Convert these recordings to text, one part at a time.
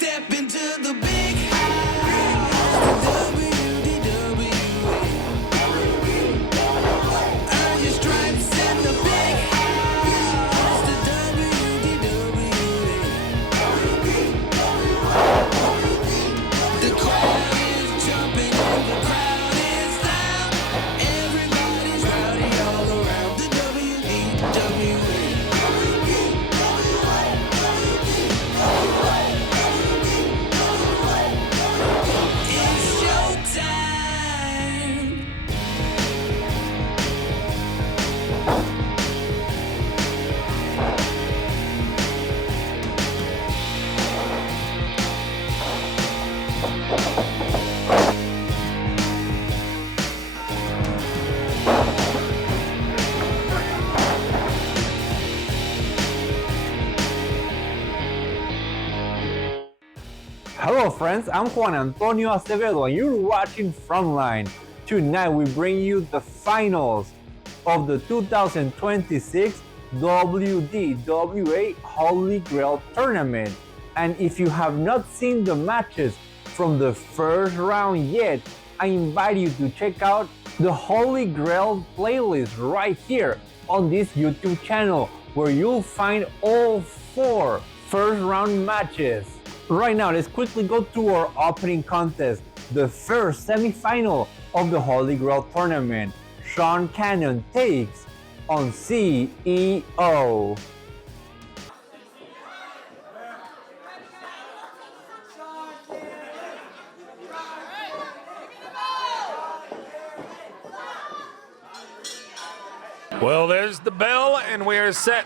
step into the big house, the WDWA. Earn your stripes in the big house, the WDWA. The crowd is jumping and the crowd is loud. Everybody's rowdy all around the WDWA. It's showtime. Hello friends, I'm Juan Antonio Acevedo and you're watching Frontline. Tonight we bring you the finals of the 2026 WDWA Holy Grail tournament. And if you have not seen the matches from the first round yet, I invite you to check out the Holy Grail playlist right here on this YouTube channel, where you'll find all 4 first round matches. Right now, let's quickly go through our opening contest, the first semi-final of the Holy Grail tournament. Sean Cannon takes on CEO. Well, there's the bell, and we are set.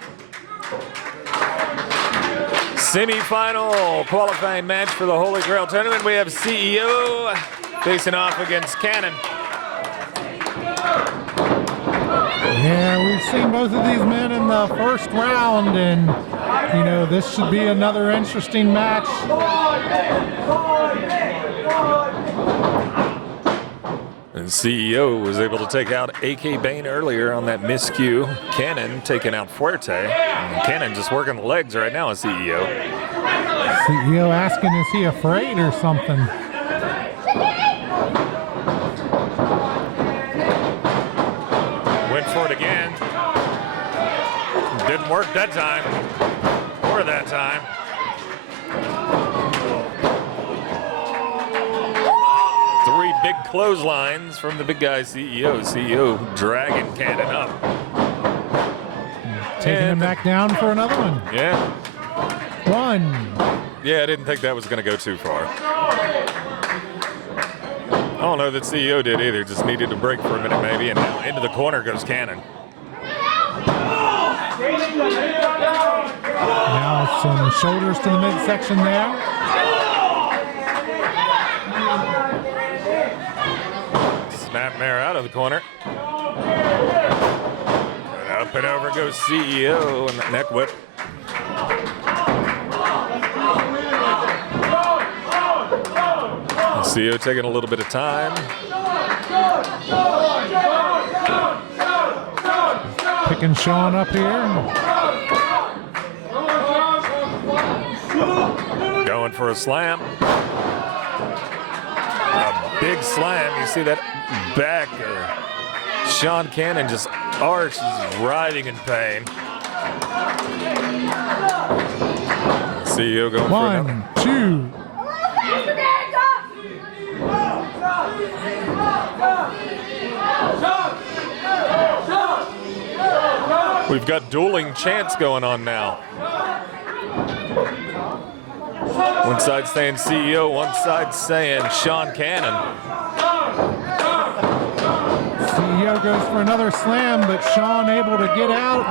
Semi-final qualifying match for the Holy Grail tournament. We have CEO facing off against Cannon. Yeah, we've seen both of these men in the first round, and you know, this should be another interesting match. And CEO was able to take out AK Bane earlier on that miscue. Cannon taking out Fuerte. And Cannon just working the legs right now as CEO. CEO asking, is he afraid or something? Went for it again. Didn't work that time. Or that time. Big clotheslines from the big guy CEO. CEO dragging Cannon up. Taking him back down for another one. Yeah. 1. Yeah, I didn't think that was going to go too far. I don't know that CEO did either. Just needed to break for a minute maybe, and now into the corner goes Cannon. Now some shoulders to the midsection there. Snapmare out of the corner. And up and over goes CEO and the neck whip. And CEO taking a little bit of time. Picking Sean up here. Going for a slam. A big slam. You see that back. Sean Cannon just arches, writhing in pain. CEO going for another. 1, 2. We've got dueling chants going on now. One side saying CEO, one side saying Sean Cannon. CEO goes for another slam, but Sean able to get out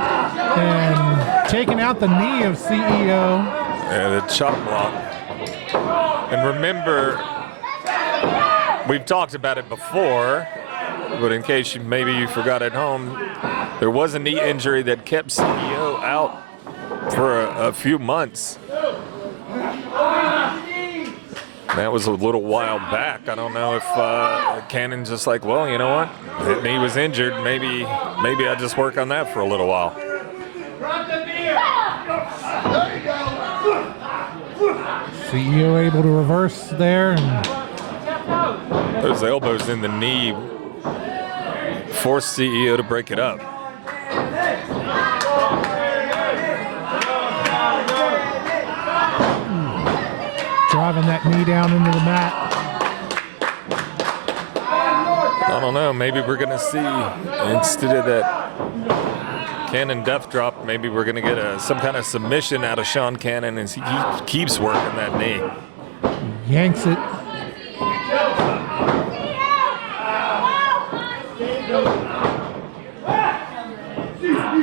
and taking out the knee of CEO. Yeah, the chop block. And remember, we've talked about it before, but in case maybe you forgot at home, there was a knee injury that kept CEO out for a few months. That was a little while back. I don't know if Cannon's just like, well, you know what? That knee was injured. Maybe I just work on that for a little while. CEO able to reverse there. And Those elbows in the knee forced CEO to break it up. driving that knee down into the mat. I don't know. Maybe we're going to see, instead of that Cannon death drop, maybe we're going to get some kind of submission out of Sean Cannon as he keeps working that knee. Yanks it.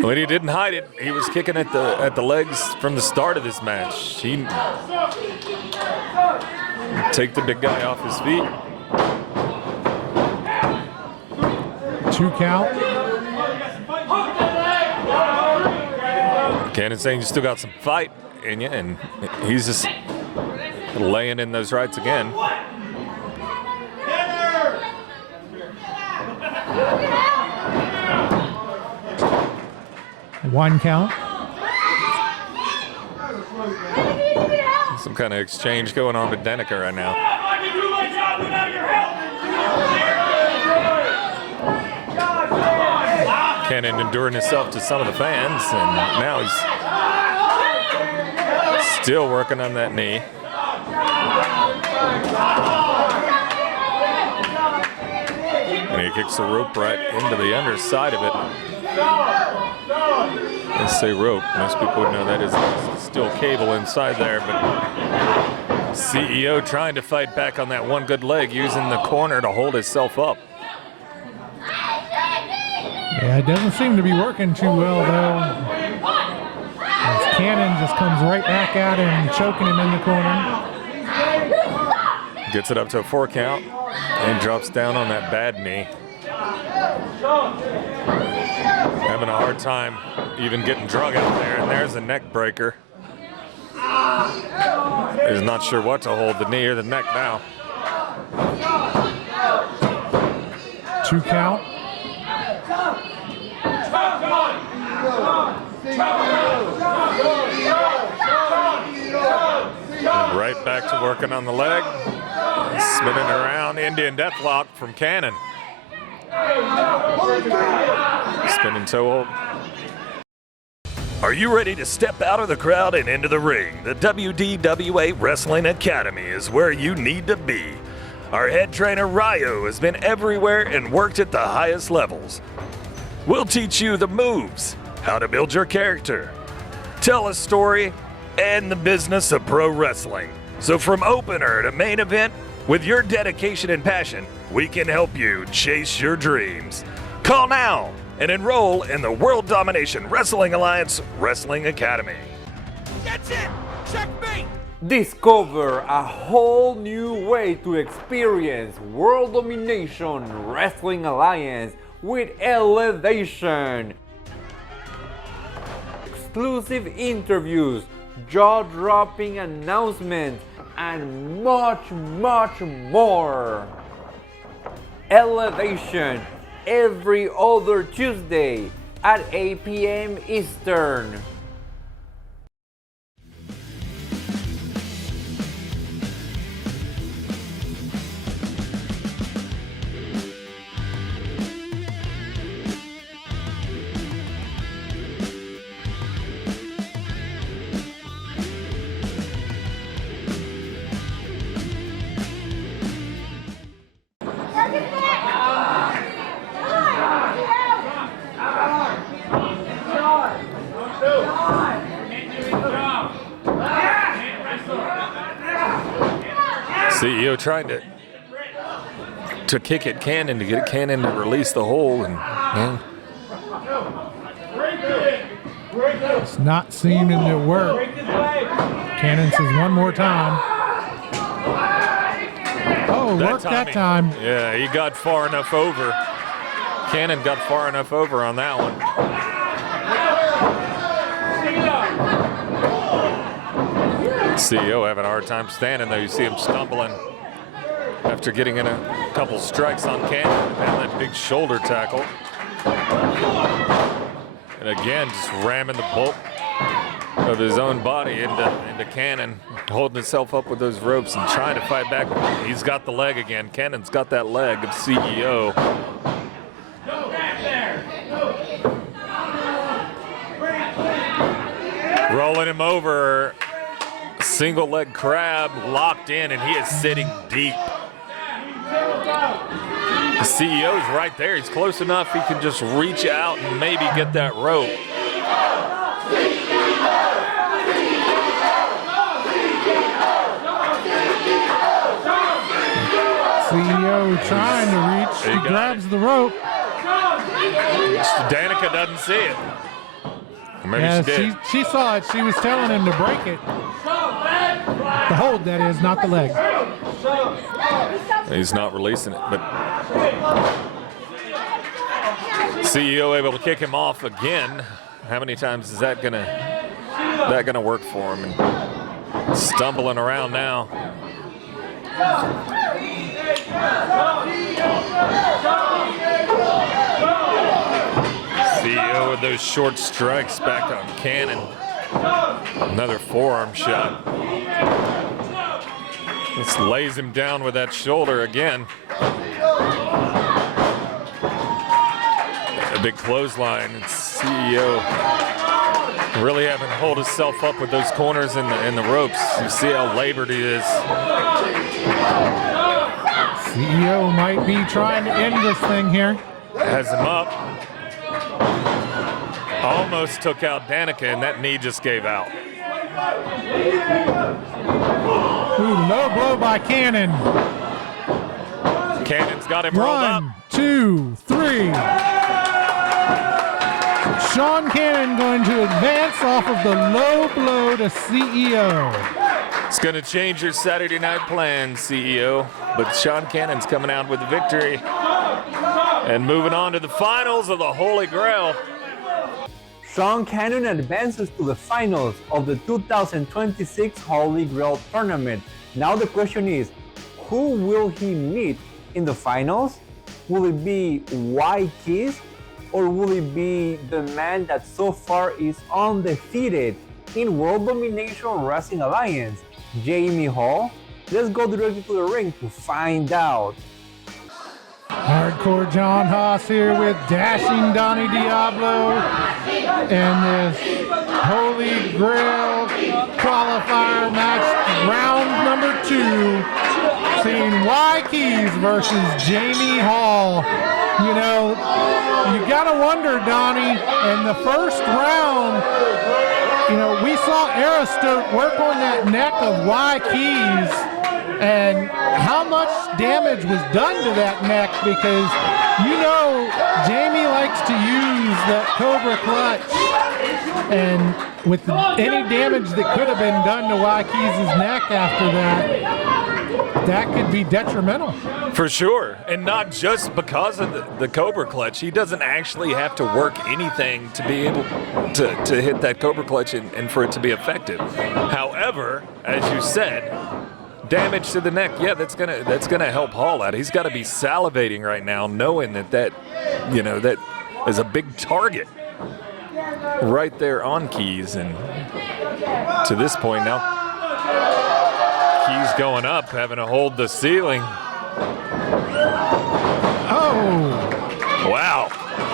When he didn't hide it, he was kicking at the legs from the start of this match. He take the big guy off his feet. 2 count. Cannon saying you still got some fight in you, and he's just laying in those rights again. 1 count. Some kind of exchange going on with Danica right now. Cannon enduring himself to some of the fans, and now he's still working on that knee. And he kicks the rope right into the underside of it. I say rope. Most people would know that is still cable inside there, but CEO trying to fight back on that one good leg, using the corner to hold himself up. Yeah, it doesn't seem to be working too well, though. As Cannon just comes right back at him, choking him in the corner. Gets it up to a 4 count and drops down on that bad knee. Having a hard time even getting drug out there, and there's a neck breaker. He's not sure what to hold, the knee or the neck now. 2 count. Right back to working on the leg. Spinning around, Indian deathlock from Cannon. Spinning toe hold. Are you ready to step out of the crowd and into the ring? The WDWA Wrestling Academy is where you need to be. Our head trainer Ryo has been everywhere and worked at the highest levels. We'll teach you the moves, how to build your character, tell a story, and the business of pro wrestling. So from opener to main event, with your dedication and passion, we can help you chase your dreams. Call now and enroll in the World Domination Wrestling Alliance Wrestling Academy. That's it! Checkmate! Discover a whole new way to experience World Domination Wrestling Alliance with Elevation. Exclusive interviews, jaw-dropping announcements, and much, much more. Elevation, every other Tuesday at 8 p.m. Eastern. CEO trying to kick at Cannon to get Cannon to release the hold, and man, It's not seeming to work. Cannon says one more time. Oh, worked that time. Yeah, he got far enough over. Cannon got far enough over on that one. CEO having a hard time standing, though. You see him stumbling after getting in a couple strikes on Cannon and that big shoulder tackle. And again, just ramming the bolt of his own body into Cannon, holding himself up with those ropes and trying to fight back. He's got the leg again. Cannon's got that leg of CEO. Rolling him over. Single leg crab locked in, and he is sitting deep. The CEO's right there. He's close enough. He can just reach out and maybe get that rope. CEO trying to reach. He grabs the rope. Danica doesn't see it. Or maybe Yeah, she did. she saw it. She was telling him to break it. The hold, that is, not the leg. He's not releasing it, but CEO able to kick him off again. How many times is that gonna work for him? And stumbling around now. CEO with those short strikes back on Cannon. Another forearm shot. Just lays him down with that shoulder again. A big clothesline. And CEO really having to hold himself up with those corners and the ropes. You see how labored he is. CEO might be trying to end this thing here. Has him up. Almost took out Danica, and that knee just gave out. Ooh, low blow by Cannon. Cannon's got him rolled up. 1, 2, 3. Sean Cannon going to advance off of the low blow to CEO. It's going to change your Saturday night plans, CEO. But Sean Cannon's coming out with the victory and moving on to the finals of the Holy Grail. Sean Cannon advances to the finals of the 2026 Holy Grail tournament. Now the question is, who will he meet in the finals? Will it be White Keys, or will it be the man that so far is undefeated in World Domination Wrestling Alliance, Jamie Hall? Let's go directly to the ring to find out. Hardcore John Haas here with Dashing Donnie Diablo and this Holy Grail qualifier match, round number 2, seeing Y Keys versus Jamie Hall. You know, you gotta wonder, Donnie, in the first round, you know, we saw Aristote work on that neck of Y Keys, and how much damage was done to that neck, because you know Jamie likes to use that Cobra clutch, and with any damage that could have been done to Y Keys' neck after that could be detrimental. For sure, and not just because of the Cobra clutch. He doesn't actually have to work anything to be able to hit that Cobra clutch and for it to be effective. However, as you said, damage to the neck, yeah, that's gonna help Hall out. He's got to be salivating right now, knowing that is a big target right there on Keys. And to this point now, Keys going up, having to hold the ceiling. Oh! Wow.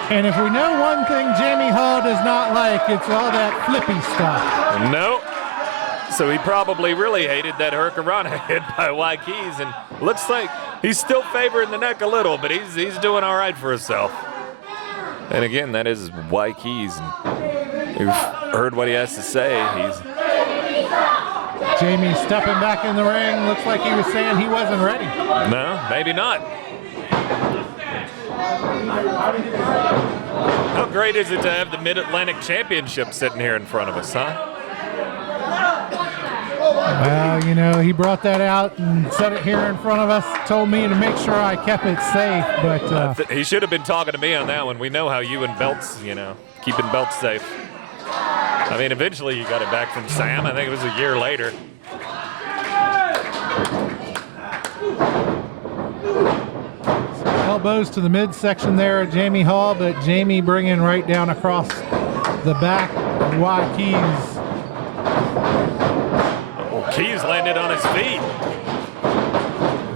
And if we know one thing Jamie Hall does not like, it's all that flippy stuff. No. So he probably really hated that Hurricanrana hit by Y Keys, and looks like he's still favoring the neck a little, but he's doing all right for himself. And again, that is Y Keys. And you've heard what he has to say. Jamie stepping back in the ring. Looks like he was saying he wasn't ready. No, maybe not. How great is it to have the Mid-Atlantic Championship sitting here in front of us, huh? Well, you know, he brought that out and set it here in front of us, told me to make sure I kept it safe, but... He should have been talking to me on that one. We know how you and Belts, keeping Belts safe. I mean, eventually you got it back from Sam. I think it was a year later. Elbows to the midsection there of Jamie Hall, but Jamie bringing right down across the back of Y Keys. Keys landed on his feet.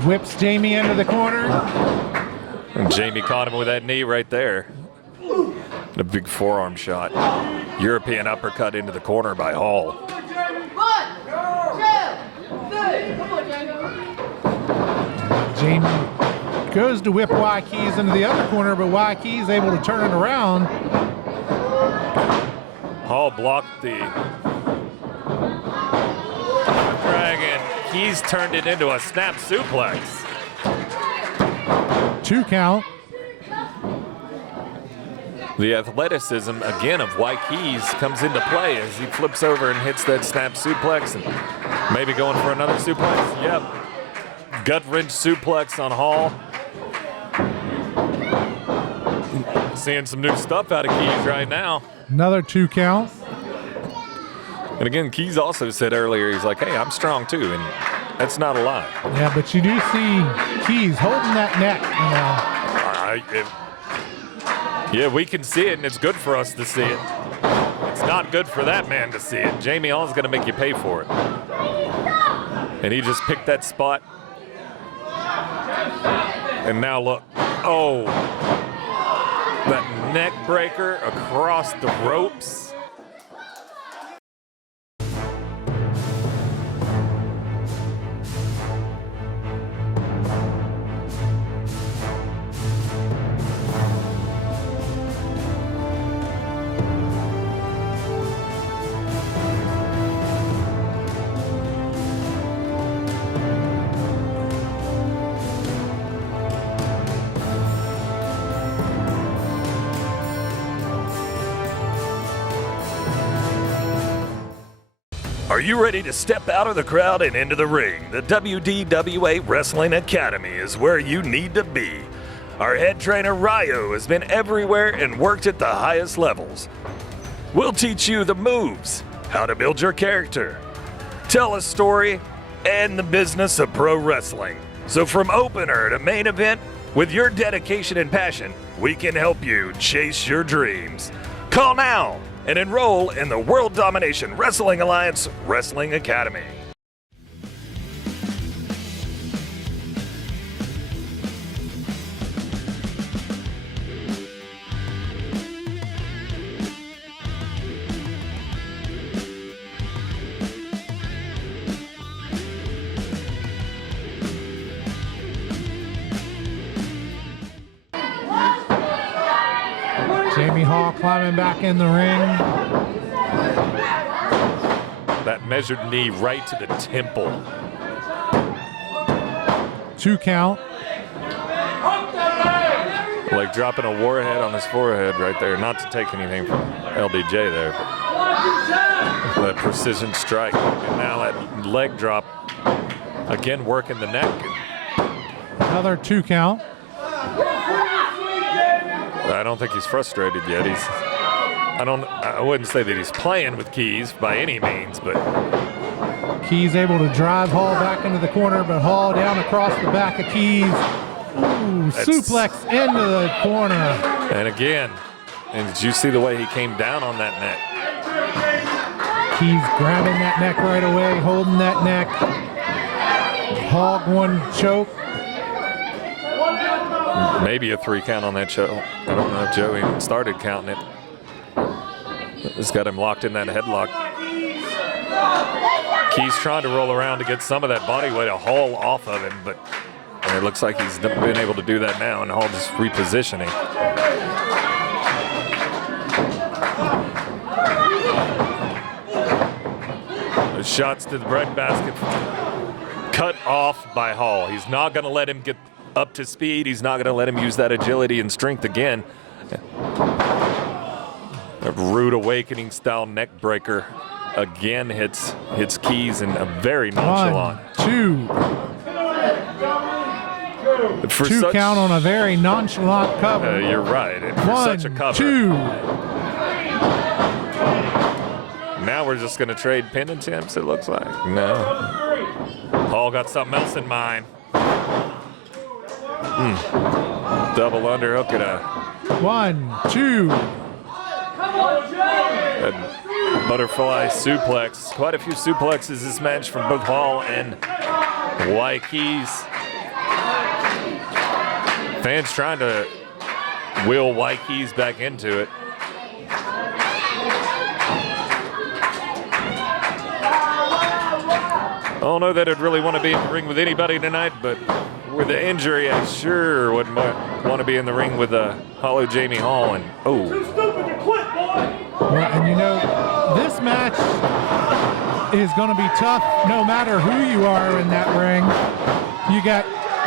Whips Jamie into the corner. And Jamie caught him with that knee right there. A big forearm shot. European uppercut into the corner by Hall. 1, 2, 3. Come on, Django. Jamie goes to whip Y Keys into the other corner, but Y Keys able to turn it around. Hall blocked the dragon. Keys turned it into a snap suplex. 2 count. The athleticism again of Y Keys comes into play as he flips over and hits that snap suplex and maybe going for another suplex. Yep. Gut wrench suplex on Hall. Seeing some new stuff out of Keys right now. Another 2 count. And again, Keys also said earlier, he's like, hey, I'm strong too, and that's not a lie. Yeah, but you do see Keys holding that neck, Yeah, we can see it, and it's good for us to see it. It's not good for that man to see it. Jamie Hall's going to make you pay for it. And he just picked that spot. And now look. Oh. That neck breaker across the ropes. Are you ready to step out of the crowd and into the ring? The WDWA Wrestling Academy is where you need to be. Our head trainer Ryo has been everywhere and worked at the highest levels. We'll teach you the moves, how to build your character, tell a story, and the business of pro wrestling. So from opener to main event, with your dedication and passion, we can help you chase your dreams. Call now and enroll in the World Domination Wrestling Alliance Wrestling Academy. Jamie Hall climbing back in the ring. That measured knee right to the temple. 2 count. Like dropping a warhead on his forehead right there. Not to take anything from LBJ there, but that precision strike. And now that leg drop, again working the neck. Another 2 count. I don't think he's frustrated yet. I wouldn't say that he's playing with Keys by any means, but Keys able to drive Hall back into the corner, but Hall down across the back of Keys. Ooh, suplex into the corner. And again, and did you see the way he came down on that neck? Keys grabbing that neck right away, holding that neck. Hall going choke. Maybe a 3 count on that show. I don't know if Joe even started counting it. It's got him locked in that headlock. Keys trying to roll around to get some of that body weight of Hall off of him, but it looks like he's been able to do that now, and Hall just repositioning. The shots to the breadbasket cut off by Hall. He's not going to let him get up to speed. He's not going to let him use that agility and strength again. A rude awakening style neck breaker again hits Keys in a very nonchalant. 1, 2. For 2 count on a very nonchalant cover. You're right. And for 1, such a cover. 2. Now we're just going to trade pin attempts, it looks like. No. Hall got something else in mind. Double underhook at a 1, 2. Butterfly suplex. Quite a few suplexes this match from both Hall and Keys. Fans trying to wheel Keys back into it. I don't know that I'd really want to be in the ring with anybody tonight, but with the injury, I sure wouldn't want to be in the ring with Hollow Jamie Hall. And Well, and you know, this match is going to be tough no matter who you are in that ring. You got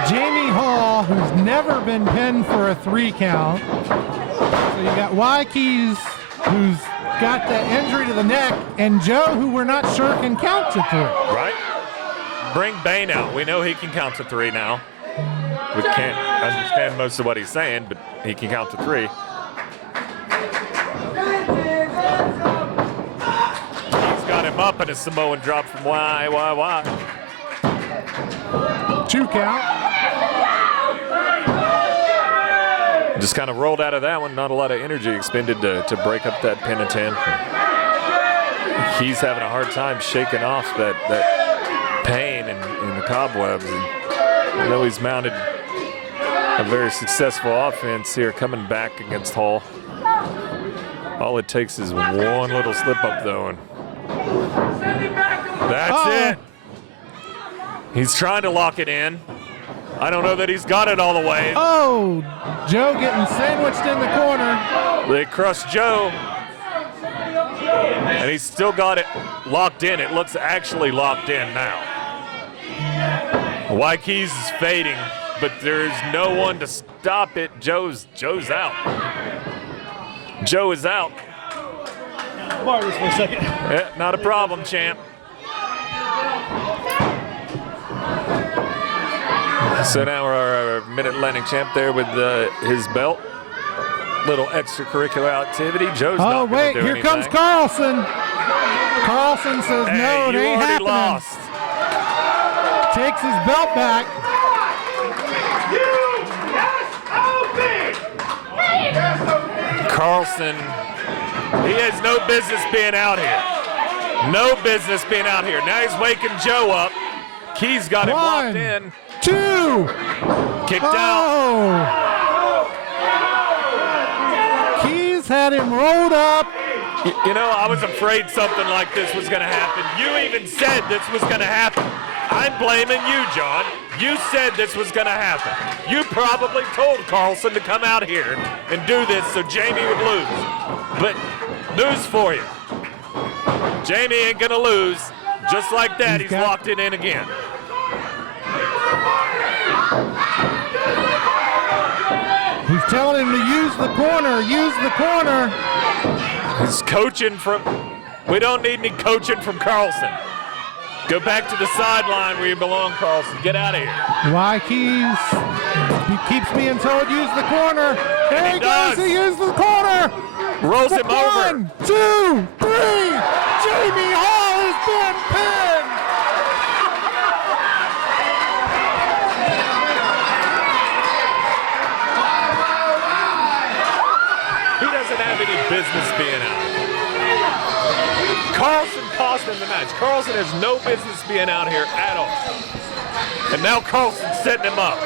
Jamie Hall, who's never been pinned for a 3 count. So you got Keys, who's got the injury to the neck, and Joe, who we're not sure can count to 3. Right? Bring Bane out. We know he can count to 3 now. We can't understand most of what he's saying, but he can count to 3. He's got him up in a Samoan drop from why. 2 count. Just kind of rolled out of that one. Not a lot of energy expended to break up that pin attempt. He's having a hard time shaking off that pain in the cobwebs. And I know he's mounted a very successful offense here coming back against Hall. All it takes is one little slip up though, and that's it. He's trying to lock it in. I don't know that he's got it all the way. Oh, Joe getting sandwiched in the corner. They crushed Joe. And he's still got it locked in. It looks actually locked in now. Keys is fading, but there's no one to stop it. Joe's out. Joe is out. Borrow this for a second. Yeah, not a problem, champ. So now our Mid-Atlantic champ there with his belt. Little extracurricular activity. Joe's not wait, gonna do here anything. comes Carlson. Carlson says, Hey, no, it you ain't already happening. lost. Takes his belt back. Carlson, he has no business being out here. No business being out here. Now he's waking Joe up. Keys got him locked 1, in. 2. Kicked out. Keys had him rolled up. You know, I was afraid something like this was going to happen. You even said this was going to happen. I'm blaming you, John. You said this was going to happen. You probably told Carlson to come out here and do this so Jamie would lose. But news for you. Jamie ain't going to lose. Just like that, he's locked it in again. He's telling him to use the corner, use the corner. He's coaching from, we don't need any coaching from Carlson. Go back to the sideline where you belong, Carlson. Get out of here. Keys, he keeps being told use the corner. There he does. goes, he used the corner. Rolls him over. 1, 2, 3. Jamie Hall has been pinned. He doesn't have any business being out. Carlson cost him the match. Carlson has no business being out here at all. And now Carlson's setting him up.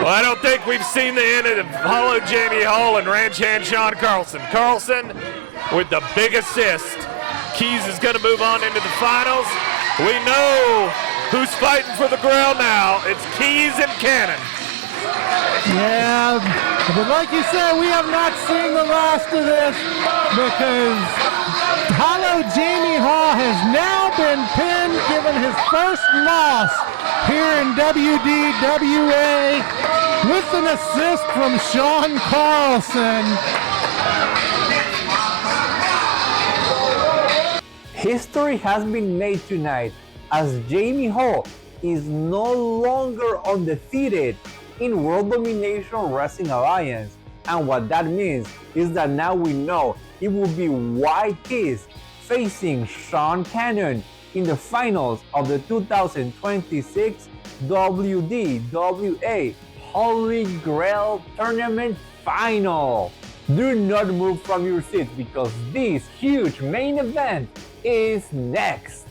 Well, I don't think we've seen the end of Hollow Jamie Hall and Ranch Hand Sean Carlson. Carlson with the big assist. Keys is going to move on into the finals. We know who's fighting for the Grail now. It's Keys and Cannon. Yeah, but like you said, we have not seen the last of this because Hollow Jamie Hall has now been pinned, given his first loss here in WDWA with an assist from Sean Carlson. History has been made tonight as Jamie Hall is no longer undefeated in World Domination Wrestling Alliance. And what that means is that now we know it will be Keys facing Sean Cannon in the finals of the 2026 WDWA Holy Grail Tournament Final. Do not move from your seats because this huge main event is next.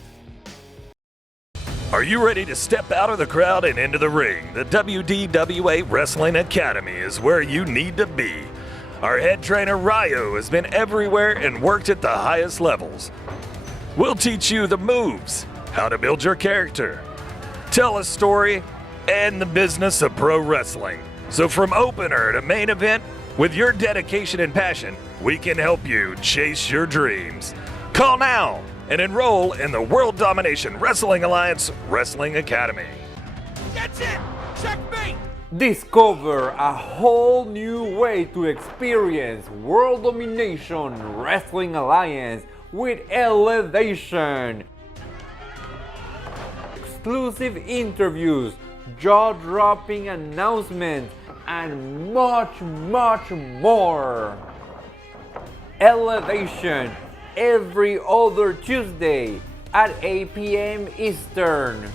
Are you ready to step out of the crowd and into the ring? The WDWA Wrestling Academy is where you need to be. Our head trainer Ryo has been everywhere and worked at the highest levels. We'll teach you the moves, how to build your character, tell a story, and the business of pro wrestling. So from opener to main event, with your dedication and passion, we can help you chase your dreams. Call now and enroll in the World Domination Wrestling Alliance Wrestling Academy. That's it! Checkmate! Discover a whole new way to experience World Domination Wrestling Alliance with Elevation. Exclusive interviews, jaw-dropping announcements, and much more. Elevation every other Tuesday at 8 p.m. Eastern.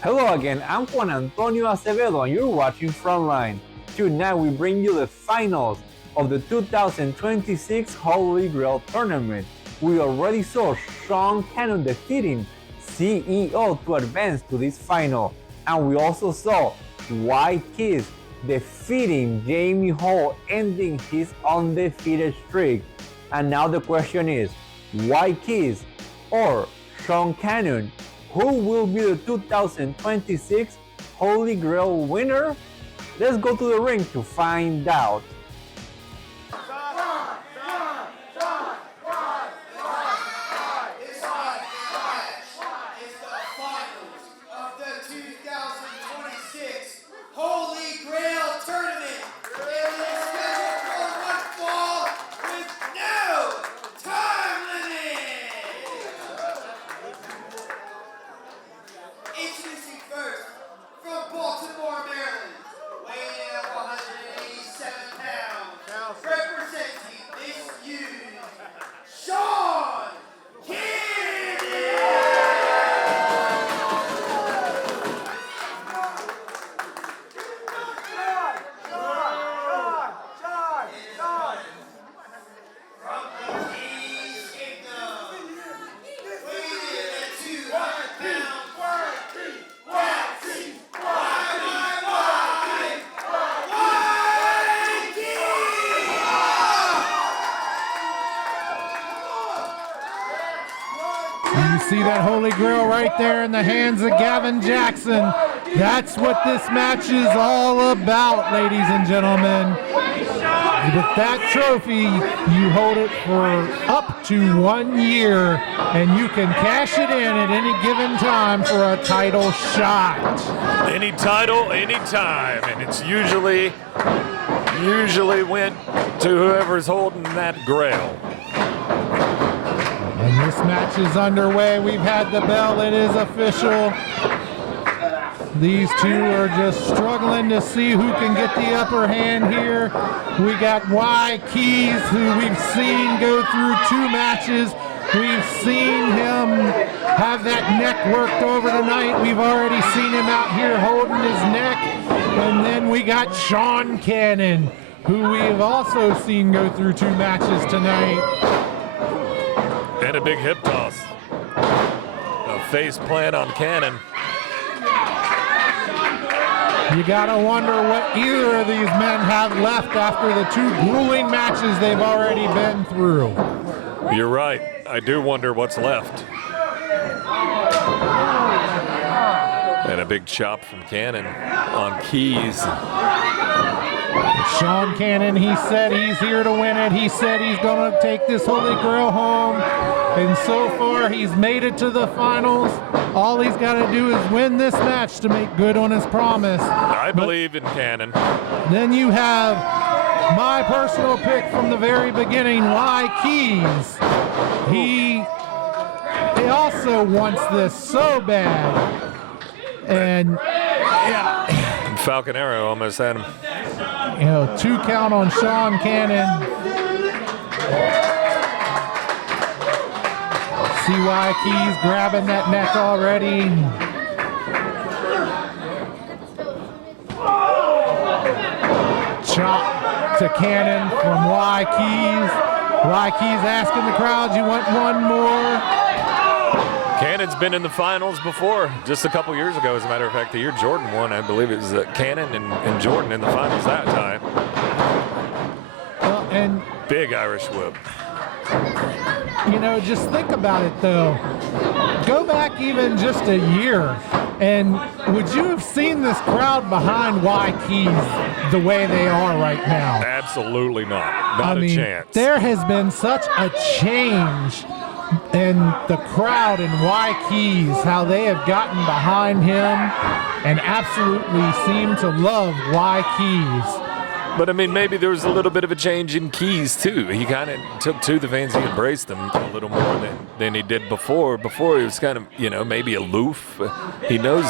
Hello again, I'm Juan Antonio Acevedo and you're watching Frontline. Tonight we bring you the finals of the 2026 Holy Grail Tournament. We already saw Sean Cannon defeating CEO to advance to this final. And we also saw White Kiss defeating Jamie Hall, ending his undefeated streak. And now the question is, White Kiss or Sean Cannon? Who will be the 2026 Holy Grail winner? Let's go to the ring to find out. Introducing first, from Baltimore, Maryland, weighing in at 187 pounds, representing this youth, Sean You see that Holy Grail right there in the hands of Gavin Jackson. That's what this match is all about, ladies and gentlemen. With that trophy, you hold it for up to 1 year, and you can cash it in at any given time for a title shot. Any title, any time, and it's usually went to whoever's holding that grail. And this match is underway. We've had the bell. It is official. These two are just struggling to see who can get the upper hand here. We got Y Keys, who we've seen go through 2 matches. We've seen him have that neck worked over tonight. We've already seen him out here holding his neck. And then we got Sean Cannon, who we have also seen go through 2 matches tonight. And a big hip toss. A face plant on Cannon. You gotta wonder what either of these men have left after the 2 grueling matches they've already been through. You're right. I do wonder what's left. And a big chop from Cannon on Keys. Sean Cannon, he said he's here to win it. He said he's going to take this Holy Grail home. And so far, he's made it to the finals. All he's got to do is win this match to make good on his promise. I believe in Cannon. Then you have my personal pick from the very beginning, Y Keys. He also wants this so bad. And yeah, Falcon Arrow almost had him. 2 count on Sean Cannon. CY Keys grabbing that neck already. Chop to Cannon from Y Keys. Y Keys asking the crowd, you want one more? Cannon's been in the finals before, just a couple years ago, as a matter of fact. The year Jordan won, I believe it was Cannon and Jordan in the finals that time. Well, and big Irish whip. Just think about it though. Go back even just a year, and would you have seen this crowd behind Y Keys the way they are right now? Absolutely not. Not a chance. There has been such a change in the crowd in Y Keys, how they have gotten behind him and absolutely seem to love Y Keys. But I mean, maybe there was a little bit of a change in Keys too. He kind of took to the fans. He embraced them a little more than he did before. Before he was kind of, maybe aloof. He knows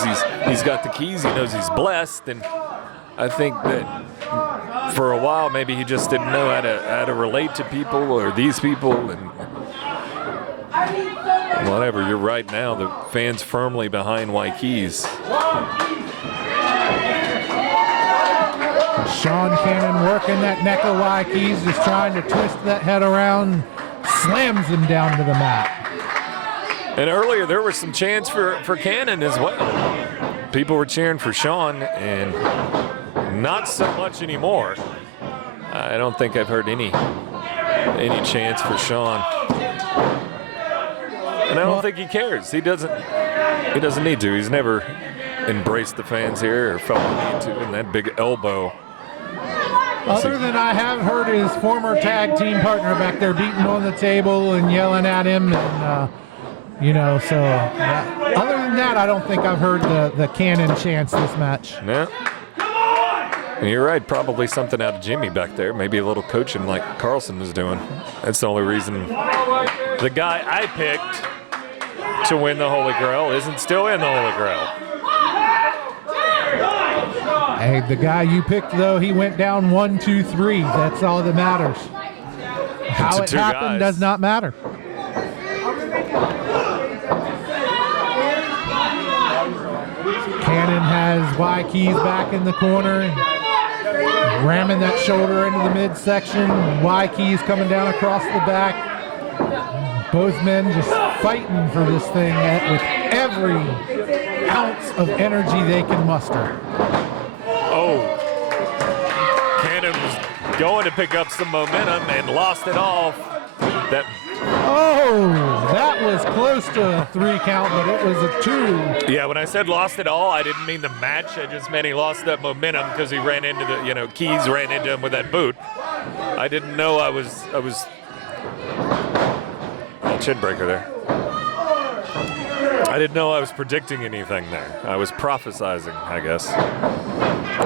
he's got the keys. He knows he's blessed, and I think that for a while maybe he just didn't know how to relate to people or these people and whatever. You're right now. The fans firmly behind Y Keys. Sean Cannon working that neck of Y Keys, just trying to twist that head around, slams him down to the mat. And earlier there was some chants for Cannon as well. People were cheering for Sean, and not so much anymore. I don't think I've heard any chants for Sean. And I don't think he cares. He doesn't need to. He's never embraced the fans here or felt the need to, and that big elbow. Other than I have heard his former tag team partner back there beating on the table and yelling at him, and other than that, I don't think I've heard the Cannon chants this match. Yeah. And you're right, probably something out of Jimmy back there, maybe a little coaching like Carlson was doing. That's the only reason the guy I picked to win the Holy Grail isn't still in the Holy Grail. Hey, the guy you picked, though, he went down 1, 2, 3. That's all that matters. How it happened does not matter. Cannon has Y Keys back in the corner, ramming that shoulder into the midsection. Y Keys coming down across the back. Both men just fighting for this thing with every ounce of energy they can muster. Oh, Cannon was going to pick up some momentum and lost it all. That was close to a 3 count, but it was a 2. Yeah, when I said lost it all, I didn't mean the match. I just meant he lost that momentum because he ran into Keys ran into him with that boot. I didn't know I was chin breaker there. I didn't know I was predicting anything there. I was prophesizing, I guess.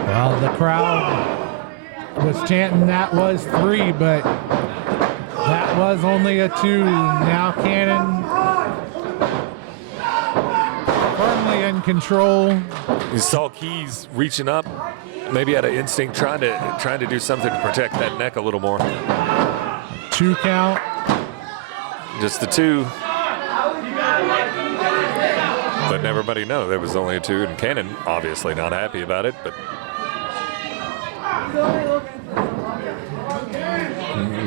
Well, the crowd was chanting that was 3, but that was only a 2. Now Cannon firmly in control. You saw Keys reaching up, maybe had an instinct trying to do something to protect that neck a little more. 2 count. Just the 2. Letting everybody know there was only a 2, and Cannon obviously not happy about it, but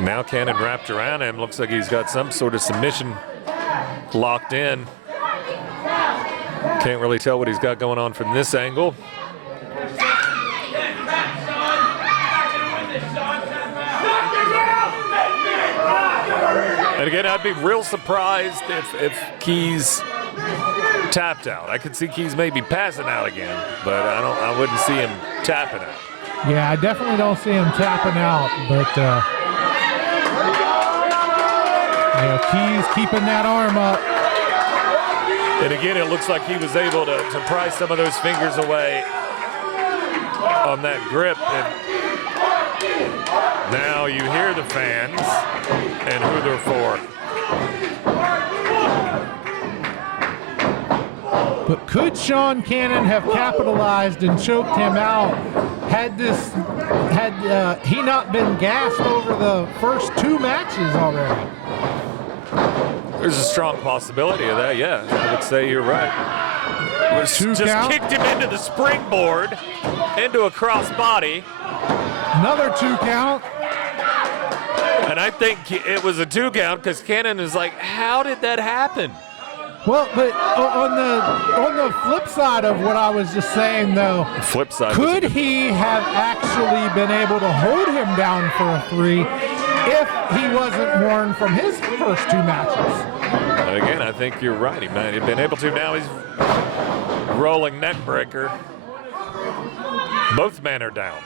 now Cannon wrapped around him. Looks like he's got some sort of submission locked in. Can't really tell what he's got going on from this angle. And again, I'd be real surprised if Keys tapped out. I could see Keys maybe passing out again, but I wouldn't see him tapping out. Yeah, I definitely don't see him tapping out, but Keys keeping that arm up. And again, it looks like he was able to pry some of those fingers away on that grip. And now you hear the fans and who they're for. But could Sean Cannon have capitalized and choked him out had he not been gassed over the first 2 matches already? There's a strong possibility of that, yeah. I would say you're right. Just kicked him into the springboard, into a crossbody. Another 2 count. And I think it was a 2 count because Cannon is like, how did that happen? Well, but on the flip side of what I was just saying, though, Flip side. could he have actually been able to hold him down for a 3 if he wasn't warned from his first 2 matches? Again, I think you're right. He might have been able to. Now he's rolling neck breaker. Both men are down.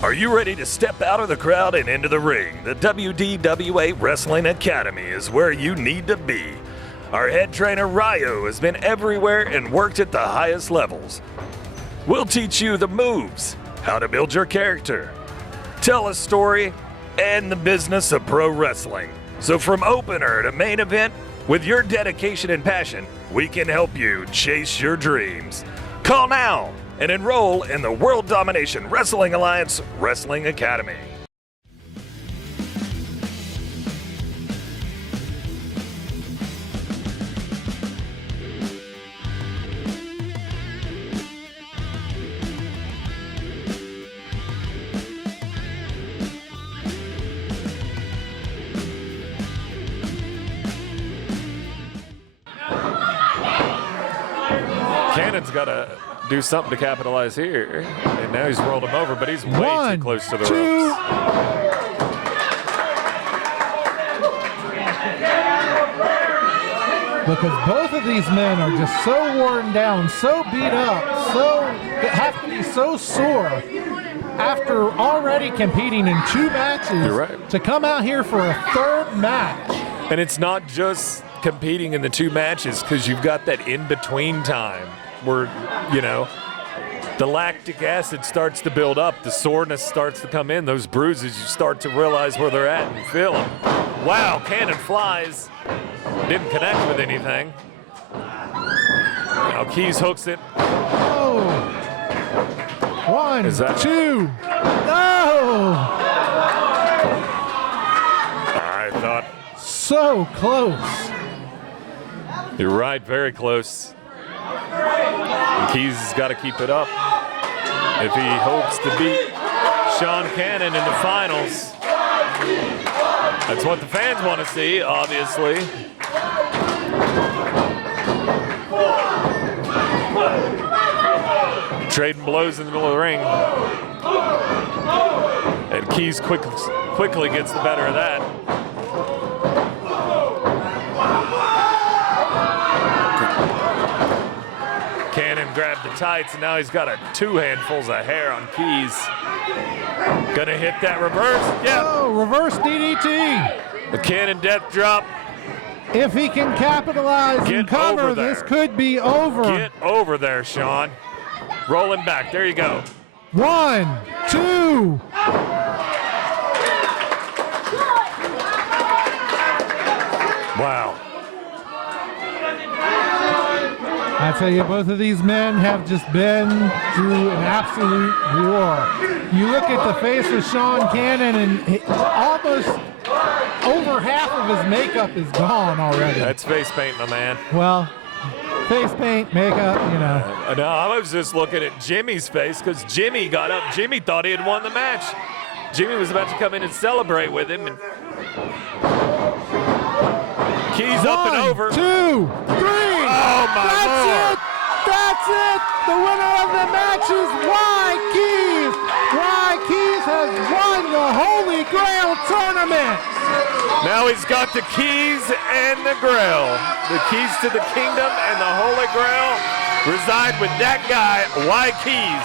Are you ready to step out of the crowd and into the ring? The WDWA Wrestling Academy is where you need to be. Our head trainer Ryo has been everywhere and worked at the highest levels. We'll teach you the moves, how to build your character, tell a story, and the business of pro wrestling. So from opener to main event, with your dedication and passion, we can help you chase your dreams. Call now and enroll in the World Domination Wrestling Alliance Wrestling Academy. Cannon's got to do something to capitalize here. And now he's rolled him over, but he's way too close to the ropes. Because both of these men are just so worn down, so beat up, have to be so sore after already competing in 2 matches. You're right. To come out here for a 3rd match. And it's not just competing in the 2 matches, because you've got that in-between time where, you know, the lactic acid starts to build up, the soreness starts to come in, those bruises, you start to realize where they're at and feel them. Wow, Cannon flies. Didn't connect with anything. Now Keys hooks it. Oh. 1, Is that 2. No! I thought. So close. You're right, very close. And Keys has got to keep it up if he hopes to beat Sean Cannon in the finals. That's what the fans want to see, obviously. Trading blows in the middle of the ring. And Keys quickly gets the better of that. Cannon grabbed the tights, and now he's got 2 handfuls of hair on Keys. Gonna hit that reverse. Yeah. Oh, reverse DDT. The Cannon death drop. If he can capitalize and cover, this could be over. Get over there, Sean. Rolling back. There you go. 1, 2. Wow. I tell you, both of these men have just been through an absolute war. You look at the face of Sean Cannon, and almost over half of his makeup is gone already. That's face paint, my man. Well, face paint, makeup, you know. No, I was just looking at Jimmy's face because Jimmy got up. Jimmy thought he had won the match. Jimmy was about to come in and celebrate with him. And Keys up and over. 2, 3. Oh, my Lord. That's it. The winner of the match is Juan Keys. Juan Keys has won the Holy Grail tournament. Now he's got the keys and the grail. The keys to the kingdom and the Holy Grail reside with that guy, Y Keys.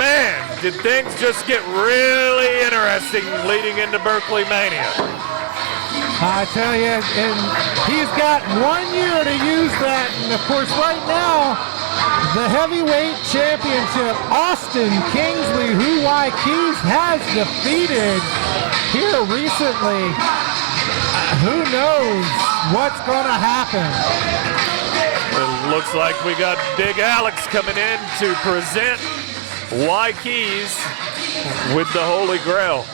Man, did things just get really interesting leading into Berkeley Mania. I tell you, and he's got 1 year to use that. And of course, right now, the heavyweight championship, Austin Kingsley, who Y Keys has defeated here recently. Who knows what's going to happen? It looks like we got Big Alex coming in to present Y Keys with the Holy Grail.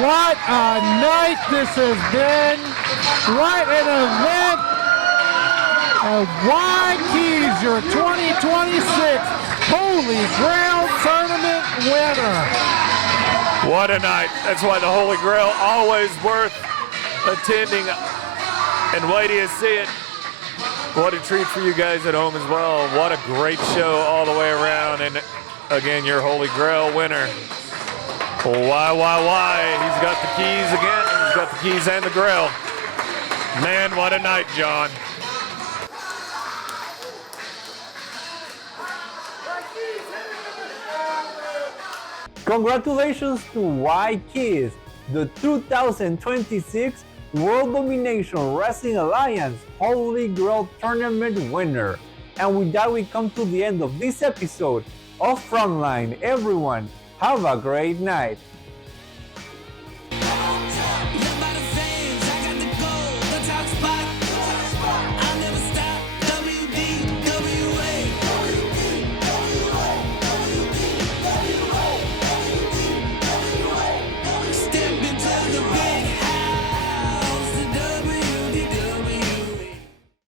What a night this has been. What an event. Y Keys, your 2026 Holy Grail Tournament winner. What a night. That's why the Holy Grail always worth attending. And wait till you see it. What a treat for you guys at home as well. What a great show all the way around. And again, your Holy Grail winner. Why? He's got the keys again. He's got the keys and the grail. Man, what a night, John. Congratulations to Y Keys, the 2026 World Domination Wrestling Alliance Holy Grail Tournament winner. And with that, we come to the end of this episode of Frontline. Everyone, have a great night.